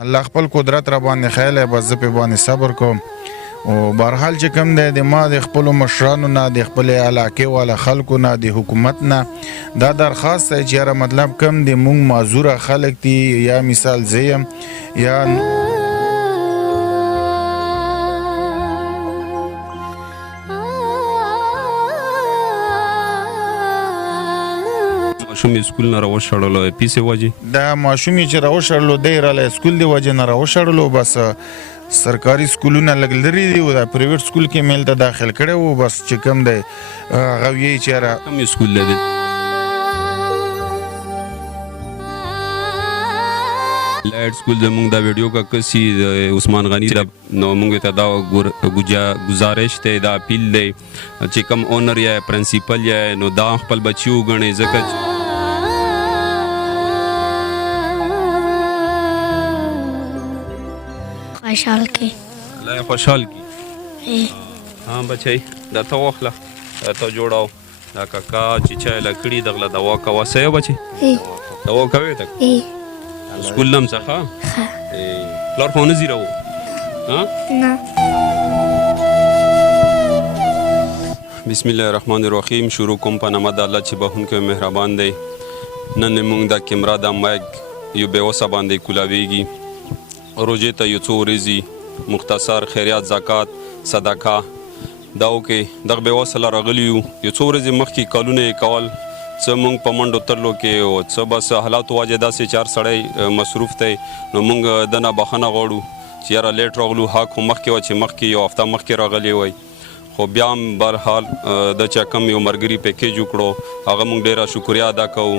الله خپل قدرت را باندې خیاله بس زه په باندې صبر کوم او بهرحال چې کوم دی د ما د خپلو مشرانو نه د خپلې علاقې والا خلکو نه د حکومت نه دا درخواست دی چې یاره مطلب کم د مونږ معذوره خلک دي یا مثال زه یم یا ماشوم سکول نه راوشړلو پیسې وجې دا ماشوم چې راوشړلو دی راله سکول دی وجې نه راوشړلو بس سرکاري سکولونه لږ لرې دي او دا پرایویټ سکول کې میل ته داخل کړی و بس چې کوم دی هغه ویې چې یاره کوم سکول دی لایټ سکول زموږ دا ویډیو کا کسی عثمان غنی دا نو موږ ته دا گزارش ته دا اپیل دی چې کوم اونر یا پرنسپل یا نو دا خپل بچیو غني ځکه خوشحال کی لا خوشحال کی ها بچي دا ته واخله ته جوړاو دا کاکا چې چا لکړی دغله دوا کا وسه بچي دوا کوي تک سکول نم څخه پلار خو نه زیرو ها نه بسم الله الرحمن الرحیم شروع کوم په نام د الله چې بهونکو مهربان دی نن موږ د کیمرا د مایک یو به وسه باندې کولاویږي روزه ته یو څو ورځې مختصر خیرات زکات صدقه داو کې دغه به وسه راغلی یو څو ورځې مخکې کالونه کول څه موږ په منډو ترلو کې او څه بس حالات واجه داسې چار سړی مصروف دی نو موږ دنه بخښنه غواړو چې یاره لیټ راغلو حق خو مخکې وه چې مخکې یو هفته مخکې راغلی وی خو بیا هم برحال د چا کم یو ملګري پیکیج وکړو هغه موږ ډېره شکریا ادا کوو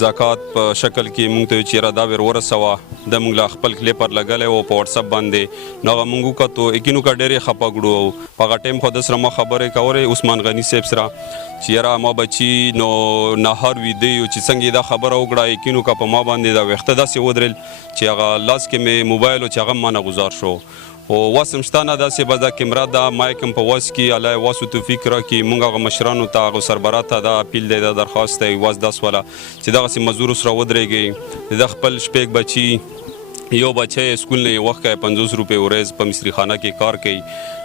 زکات په شکل کې موږ ته چې یاره دا ور ورسوه د موږ له خپل کلیپر لګلی و په وټسپ باندې نو هغه موږ وکتو یقینو کا ډېرې خفه کړو په هغه ټایم خو د سره ما خبرې کولې عثمان غني صاحب سره چې یاره ما بچي نو نهار ویده یو چې څنګه دا خبره وکړه یقینو کا په ما باندې دا ویښته داسې ودرېل چې هغه لاس کې مې موبایل و چې هغه ما نه ګزار شو او واسم شته نه داسې به دا کیمرا دا مایک هم په واس کې الله واسو توفیق راکړي موږ هغه مشرانو ته هغه سربراہ ته دا اپیل دی دا درخواست دی واس داس والا چې دغسې مزدور سره ودرېږي د خپل شپږ بچي یو بچی سکول نه یو وخت 50 روپۍ ورځ په مصری خانه کې کار کوي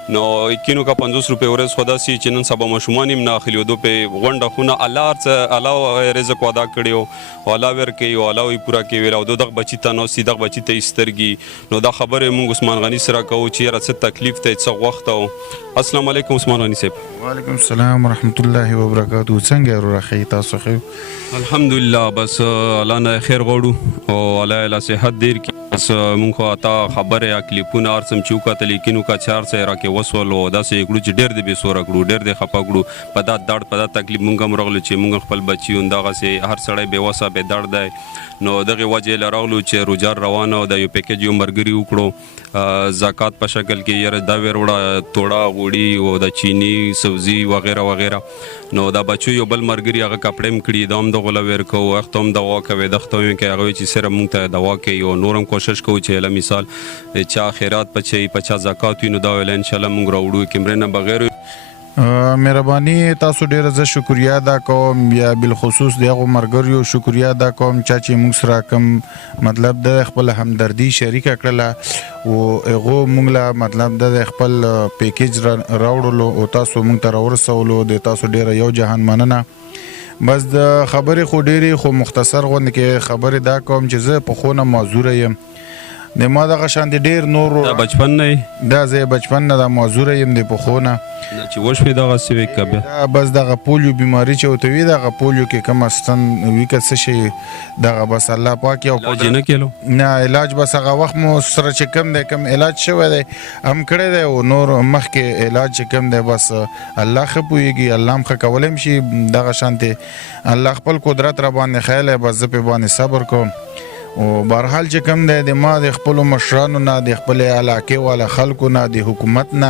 نو یقینو کا 50 روپۍ ورځ خدا سي چې نن سبا ماشومان هم نه اخلي دو په غونډه خونه الله رزق ودا کړیو او الله ور کوي او الله وی پورا کوي او دغه بچی ته نو سي دغه بچی ته استرګي نو دا خبره مونږ عثمان غني سره کوو چې را څه تکلیف ته څه وخت او السلام علیکم عثمان غني صاحب وعلیکم السلام ورحمت الله وبرکاته څنګه راخی تاسو خو الحمدلله بس الله نه خیر غوړو او الله له صحت دیر کی بس مونږ خو تا خبره کلیپونه ارسم چوکا ته لیکینو کا 4 سره راکې وسولو داسې ګړو چې ډېر د به سوره ګړو ډېر د خپا ګړو په دا درد په دا تکلیف مونږ هم راغلو چې مونږ خپل بچیون دغه سي هر سړی به وسه به درد دی نو دغه وجه لراغلو چې روزار روانه د یو پیکیج یو مرګري وکړو زکات په شکل کې یره دا وروړه توړه غوړي او د چینی سبزی وغیرہ وغیرہ نو دا بچو یو بل مرګري هغه کپړم کړي دام د غلا ور کو وختم دوا کوي دختوم کې هغه چې سره مونږ ته دوا کوي او نورم کوشش کوو چې له مثال چا خیرات پچي 50 زکات وینو دا ول ان شاء الله مونږ راوړو کیمرې نه بغیر مهرباني تاسو ډیره زه شکریا ادا کوم یا بالخصوص دغه مرګریو شکریا ادا کوم چې موږ سره کوم مطلب د خپل همدردی شریک کړله او هغه موږ له مطلب د خپل پیکیج راوړلو او تاسو موږ ته ورسولو د تاسو ډیره یو جهان مننه بس د خبرې خو ډیره خو مختصر غوند کې خبرې دا کوم چې زه په خونه معذور یم د ما دغه شان دي ډیر نور دا بچپن نه دا زه بچپن نه د معذور یم د په خونه چې وښوي دغه سوي کبه بس دغه پولیو بیماری چې وته وی دغه پولیو کې کم استن وی کڅ شي دغه بس الله پاک یو نه کېلو نه علاج بس هغه وخت مو سره چې کم دی کم علاج شوی دی هم کړی دی او نور مخکې علاج چې کم دی بس الله خپويږي الله هم کولم شي دغه شانته الله خپل قدرت را باندې خیاله بس په باندې صبر کوم او بهرحال چې کوم دی د ما د خپلو مشرانو نه د خپلې علاقې والا خلکو نه د حکومت نه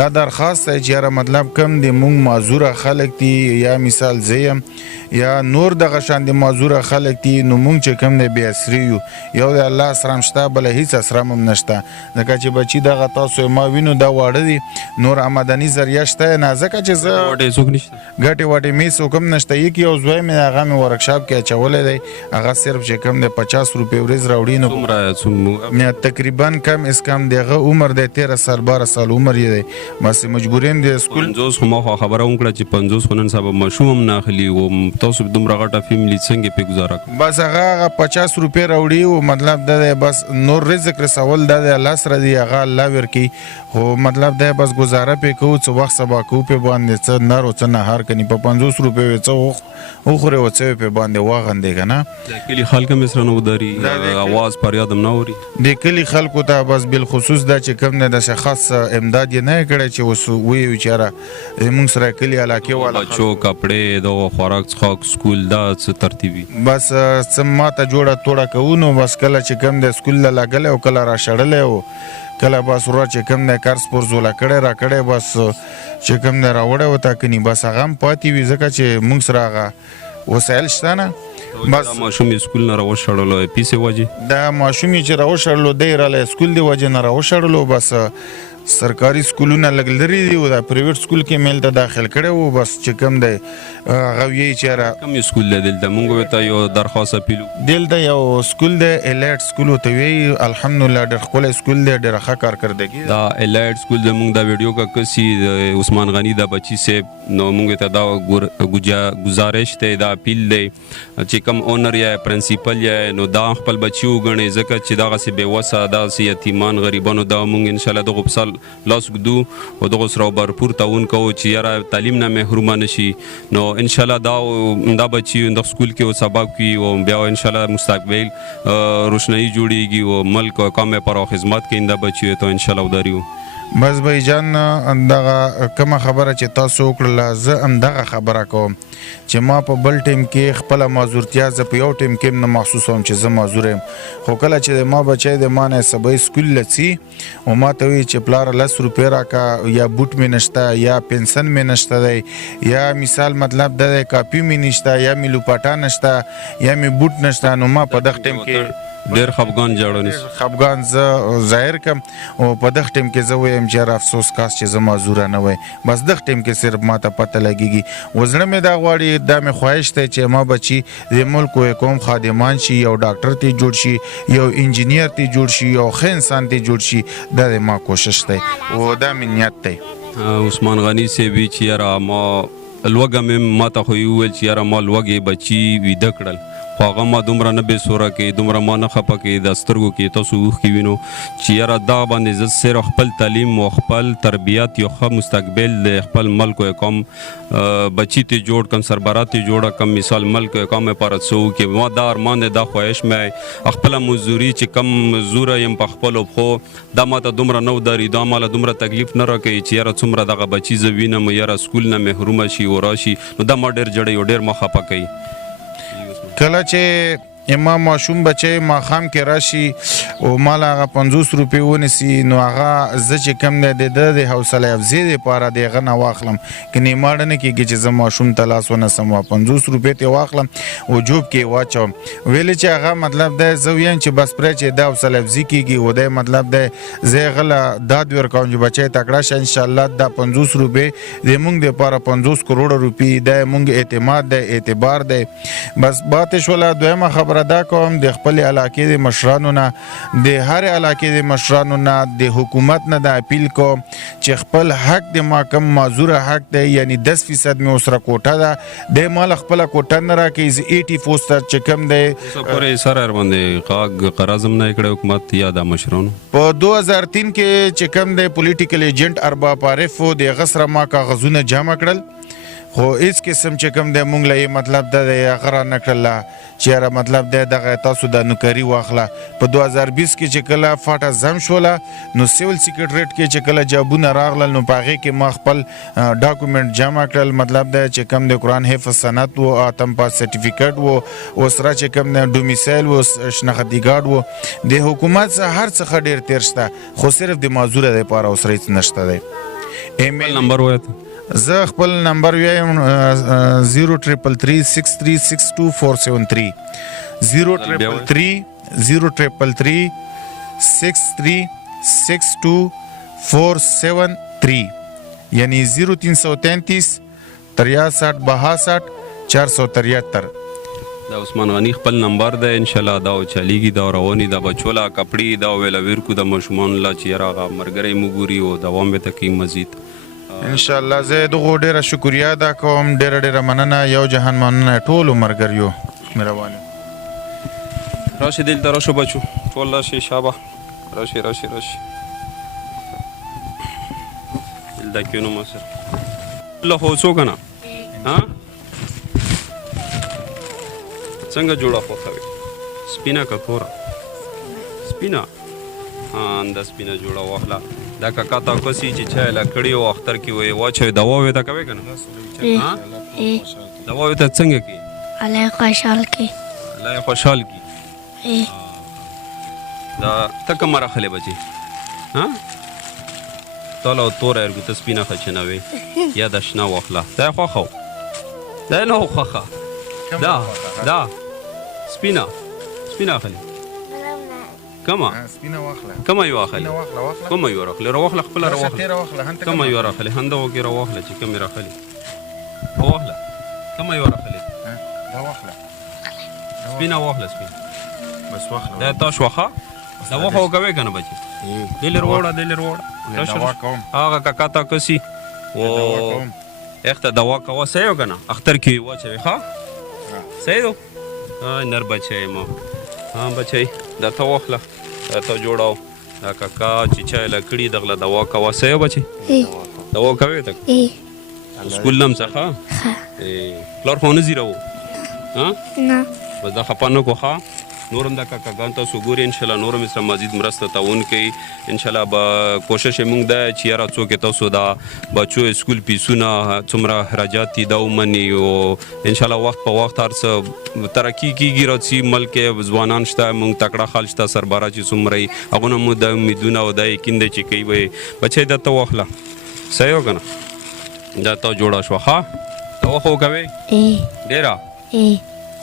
دا درخواست دی چې یاره مطلب کم د مونږ معذوره خلک دي یا مثال زه یم یا نور دغه شان د معذوره خلک دي نو مونږ چې کوم دی بې اسري یو د الله اسرام شته بله هېڅ اسرام هم نشته ځکه چې بچي دغه تاسو ما وینو دا واړه دي نور آمدني ذریعه شته نه ځکه چې زه ګټې وټې مې څوک هم نشته یک یو زوی مې هغه مې ورکشاپ کې اچولی دی هغه صرف چې کوم دی 50 50 روپۍ ورځ راوړي نو څومره تقریبا کم از کم دغه عمر د 13 سال 12 سال عمر یې دی بس مجبورین د سکول 50 خو ما خبره وکړه چې 50 خنن صاحب مشوم هم نه اخلي او تاسو دومره غټه فیملی څنګه په گزاره کوي بس هغه 50 روپۍ راوړي او مطلب دا دی بس نور رزق رسول دا د الله سره دی هغه الله ورکی خو مطلب دا بس گزاره په کوو څه وخت سبا کوو په باندې څه نار او څه نهار کني په 50 روپۍ څه اوخره او څه په باندې واغندې کنه د کلی خلک مصر نو داري आवाज فریاد هم نوري د کلی خلکو ته بس بالخصوص دا چې کوم نه د شخص امداد یې نه کړی چې وس وی چاره موږ سره کلی علاقه والا بچو کپڑے دو خوراک څخه سکول دا څه ترتیبي بس سم ماته جوړه توړه کوونو بس کله چې کوم د سکول لاګل او کله را شړلې او کله بس ورا چې کوم د کار سپورز ولا کړه را کړه بس چې کوم نه راوړه وتا کني بس هغه پاتې وي ځکه چې موږ سره هغه وسایل شته نه بس ماشوم سکول نه راوښړلو پیسې وځي دا ماشوم چې راوښړلو دی راله سکول دی وجه نه راوښړلو بس سرکاري سکولونه لګ لري دي او دا پرایویټ سکول کې میل ته داخل کړي وو بس چې کوم دی هغه یې چې را کوم سکول دی دلته مونږ ته یو درخواست اپیلو دلته یو سکول دی الایټ سکول ته وی الحمدلله ډېر خپل سکول دی ډېر ښه کارکردګي دا الایټ سکول د مونږ دا ویډیو کا کسي عثمان غنی دا بچی سه نو مونږ ته دا گزارش ته دا اپیل دی چې کوم اونر یا پرنسپل یا نو دا خپل بچیو غني ځکه چې دا غسي بے وسه دا سي یتیمان غریبانو دا مونږ ان شاء الله دغه بسال لاس ګدو او دغه سره برپور تعاون کوو چې یاره تعلیم نه محروم نشي نو ان شاء الله دا بچي د سکول کې او سبق کوي او بیا ان شاء الله مستقبل روشنايي جوړيږي او ملک او قوم پر خدمت کوي دا بچي ته ان شاء الله وداريو بس بھائی جان دغه کومه خبره چې تاسو وکړله زه هم دغه خبره کوم چې ما په بل ټیم کې خپل معذورتیا زه په یو ټیم کې نه محسوسوم چې زه معذور یم خو کله چې ما بچی د ما نه سبا سکول لڅي او ما ته وی چې پلار 10 روپۍ راکا یا بوټ مې نشته یا پنسن مې نشته دی یا مثال مطلب د کاپی مې نشته یا مې لوپاټا نشته یا مې بوټ نشته نو ما په دغه ټیم کې ډېر خفګان جوړونی خفګان زه ظاهر کم او په دغه ټیم کې زه وایم چې افسوس کاس چې زه معذور نه وای بس دغه ټیم کې صرف ماته پته لګیږي وزنه مې دا غواړي دا مې خواهش ته چې ما بچي د ملک قوم خادمان شي یو ډاکټر ته جوړ شي یو انجینیر ته جوړ شي یو ښه انسان ته جوړ شي دا ما کوشش دی او دا مې نیت دی عثمان غنی سے بھی چې یاره ما لوګه مې ماته خو ویل چې یاره ما لوګې بچي ویده کړل خو هغه ما دومره نه بېسوره کې دومره ما نه خفه کې د سترګو کې تاسو اوښکې وینو چې یاره دا باندې زه صرف خپل تعلیم او خپل تربیت یو ښه مستقبل د خپل ملک او قوم بچی ته جوړ کم سربراہ ته جوړه کم مثال ملک او قوم لپاره څه وکړي ما دا ارمان دی دا خواهش مې خپله مزدوري چې کم مزدوره یم په خپلو پښو دا ماته دومره نه وداري دا ماله دومره تکلیف نه راکوي چې یاره څومره دغه بچي زه وینم یاره سکول نه محرومه شي او راشي نو دا ما ډېر جړی او ډېر ما خفه کوي کله چې ما ماشوم بچی ماښام کې راشي او مال هغه 50 روپۍ ونیسي نو هغه زه چې کوم دی د حوصله افزي دپاره د هغه نه واخلم کنې ماړه نه کېږي چې زه ماشوم ته لاس ونیسم 50 روپۍ ته واخلم او جوب کې واچوم ویلې چې هغه مطلب دی زه ویم چې بس پرې چې دا حوصله افزي کېږي او دی مطلب دی زه یې غله داد ورکوم چې بچی تکړه شه انشاءالله دا 50 روپۍ د موږ دپاره 50 کروړه روپۍ دی موږ اعتماد دی اعتبار دی بس باتې شوله دویمه خبره دا کوم د خپل علاقې د مشرانو نه د هر علاقې د مشرانو نه د حکومت نه د اپیل کوم چې خپل حق د ما کم معذور حق دی یعنی 10% مې اوسره کوټه ده د مال خپل کوټه نه راکې 84 چې کم دی پورې سره باندې قاغ قرازم نه کړه حکومت یا د مشرانو په 2003 کې چې کم دی پولیټیکل ایجنټ ارباب عارف د غسر ما کاغذونه جمع کړل خو هیڅ قسم چې کوم دی مونږ له مطلب د هغه را نه کړله چې یاره مطلب دی دغه تاسو د نوکري واخله په 2020 کې چې کله فاټه زم شوله نو سیول سیکرټریټ کې چې کله جابونه راغلل نو په هغې کې ما خپل ډاکومنټ جمع کړل مطلب دی چې کوم د قرآن حفظ سند و اتم پاس سرټیفیکټ و او سره چې کوم دی ډومیسایل و شناختی کارډ و د حکومت څخه هر څه ډېر تېر شته خو صرف د معذوره دپاره اوس هېڅ نشته دی ایمیل نمبر وایه زه خپل نمبر ویم 0336362 0336362 یعنی 0333 63 62 473 دا عثمان غنی خپل نمبر ده ان شاء الله دا چلیږي دا رواني دا بچولا کپړې دا ویلا ورکو د مشمون لا چې راغه مرګري مګوري او دوام به تکي مزید ان شاء الله زه دغه ډیره شکریا ادا کوم ډیره مننه یو جهان مننه ټول مرګریو مهرباني راشي دل درشو بچو ټول راشي شابه راشي دل دا کینو مسر الله هو څو کنه ها څنګه جوړه خوښوي سپینا کا تورا سپینا دا سپینا جوړه واخله دا کاکا تا کوسی چې چا لا کړي او اختر کې وي واچو دوا وي تا کوي کنه ها دوا وي ته څنګه کی الله خوشحال کی دا تک مره خله بچي ها طالع تور ارګو ته سپینا خچنه وي یا د شنا واخله دا خوخو دا نو خوخه دا سپینا خلی کما سپینا واخله کما یو اخلی کما یو راخلی راخله خپل راخله کما یو راخلی هنده وګي راخله چې کم راخلی واخله کما یو راخلی دا واخله سپینا واخله سپینا بس واخله دا تاسو واخه دا واخه کوي کنه بچي دلر وړه دوا کوم هغه کاکا تا کسي و اخته دوا کوه سيو کنه اختر کې واچوي ها سيو نر بچي مو ها بچي دا ته واخله دا ته جوړاو دا کاکا چې چا لکړي دغله دوا کوه سيو بچي دوا کوي ته سکول نم څخه پلار خو نه زیرو ها نه بس دا خپانه کو ها نورم دا کاکاګان تاسو ګوري ان شاء الله نورم سره مزید مرسته تعاون کوي ان شاء الله به کوشش موږ دا چې یاره څوک تاسو دا بچو سکول پیسونه څومره اخراجات دا ومني او ان شاء الله وخت په وخت هر څه ترقی کیږي راځي ملک ځوانان شته موږ تکړه خلک شته سرباره چې څومره هغه مو د امیدونه او د یقین د چې کوي وي بچي دا ته واخله صحیح وکنه دا ته جوړا شو ها دا خو کوي ډیره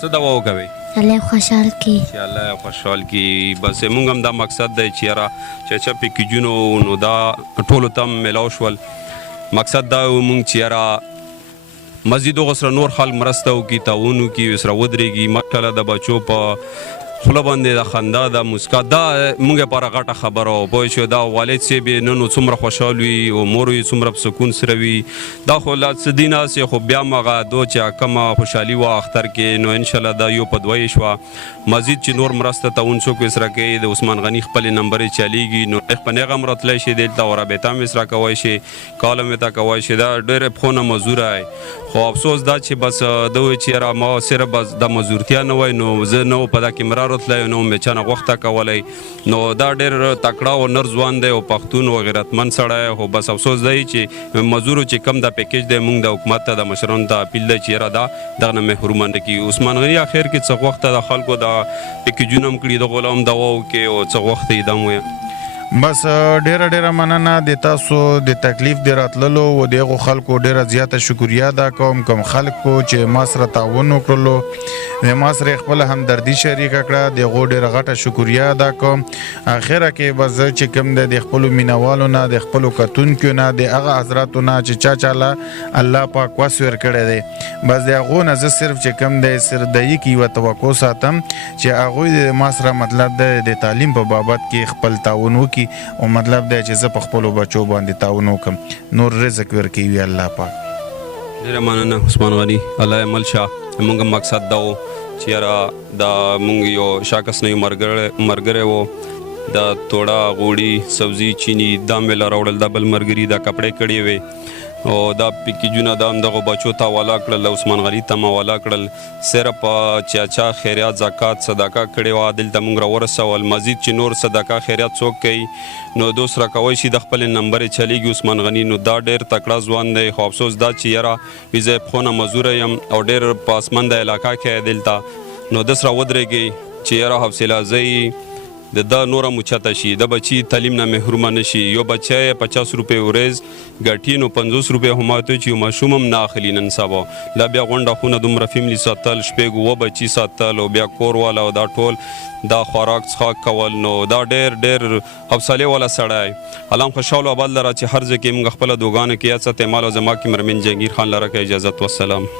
څه دا کوي الله خوشحال کی چې الله خوشحال کی بس موږ هم دا مقصد دی چې را چې په کېجونو نو دا ټولو تم ملاو شول مقصد دا موږ چې را مزید غسر نور خلک مرسته وکړي تعاون وکړي سره ودرېږي ماشاءالله د بچو په خوله باندې د خندا د مسکا دا موږ لپاره غټه خبره وه پوه شو دا والد صاحب یې نن څومره خوشحال وي او مور یې څومره په سکون سره وي دا خو لا څه دي ناسې خو بیا هم هغه دو چې کومه خوشحالي وه اختر کې نو انشاءالله دا یو په دوه یې شوه مزید چې نور مرسته تعاون څوک سره کوي د عثمان غني خپلې نمبرې چلیږي نو په نیغه هم راتلی شي دلته او رابطه هم سره کوی شي کال هم ورته کوی شي دا ډېرې پښونه مزوره دی خو افسوس دا چې بس ده وایي چې یاره ما صرف بس د مزورتیا نه وای نو زه نه په دا کې مرا راتلی نو مې چا نه غوښته کولی نو دا ډېر تکړه او نر ځوان دی او پښتون او غیرتمند سړی خو بس افسوس دی چې مزورو چې کم دا پیکیج دی موږ د حکومت ته د مشرانو ته اپیل دی چې یاره دا دغه نه محرومه نه کړي عثمان غني اخر کې څه غوښته د خلکو د پیکیجونه هم کړي د غلام دوا وکړي او څه غوښته یې دا هم وایه بس ډیره مننه د تاسو د تکلیف د راتللو او دغه خلکو ډیره زیاته شکریا ادا کوم کوم خلکو چې ما سره تعاون وکړلو ما سره خپل همدردی شریک کړه دغه ډیره غټه شکریا ادا کوم اخره کې بس چې کوم د خپل مینوالو نه د خپل کتونکو نه د هغه حضراتو نه چې چاله الله پاک واسور کړی دی بس دغه نه زه صرف چې کوم د سردای کی و توقع ساتم چې هغه د ما سره مطلب د تعلیم په بابت کې خپل تعاون وکړي او مطلب دی چې زه په خپل بچو باندې تعاون وکم نور رزق ورکوي الله پاک ډیره مننه عثمان غني الله عمل شاه موږ مقصد دا و چې یاره دا موږ یو شاکس نه یو مرګری و دا توړه غوړي سبزي چینی دا مې له راوړل دا بل مرګري دا کپړې کړې وې او دا پیکیجونه دا هم دغه بچو ته حواله کړل عثمان غني ته م حواله کړل صرف چا خیریات زکات صدقه کړې وه دلته موږ راورسول مزید چې نور صدقه خیریات څوک کوي نو دوست را کوی شي د خپل نمبر چلیږي عثمان غني نو دا ډېر تکړه ځوان دی خو افسوس دا چې یاره ویزه پښونه مزوره یم او ډېر په اسمنده علاقه کې دلته نو دس را ودرېږي چې یاره حوصله زی د نورم اوچته شي د بچي تعلیم نه محرومه نه شي یو بچی 50 روپۍ ورځ ګټي نو 50 روپۍ هم ماته چې یو ماشوم هم نه اخلي نن سبا لا بیا غونډه خونه دومره فیملی ساتل شپږ و بچي ساتل او بیا کور والا او دا ټول دا خوراک څښاک کول نو دا ډېر حوصلې والا سړی علام خوشحال آباد لره چې هر ځای کې موږ خپله دوګانه کې یا څه مال او زما کې مرمن جهانګیر خان لره که اجازت والسلام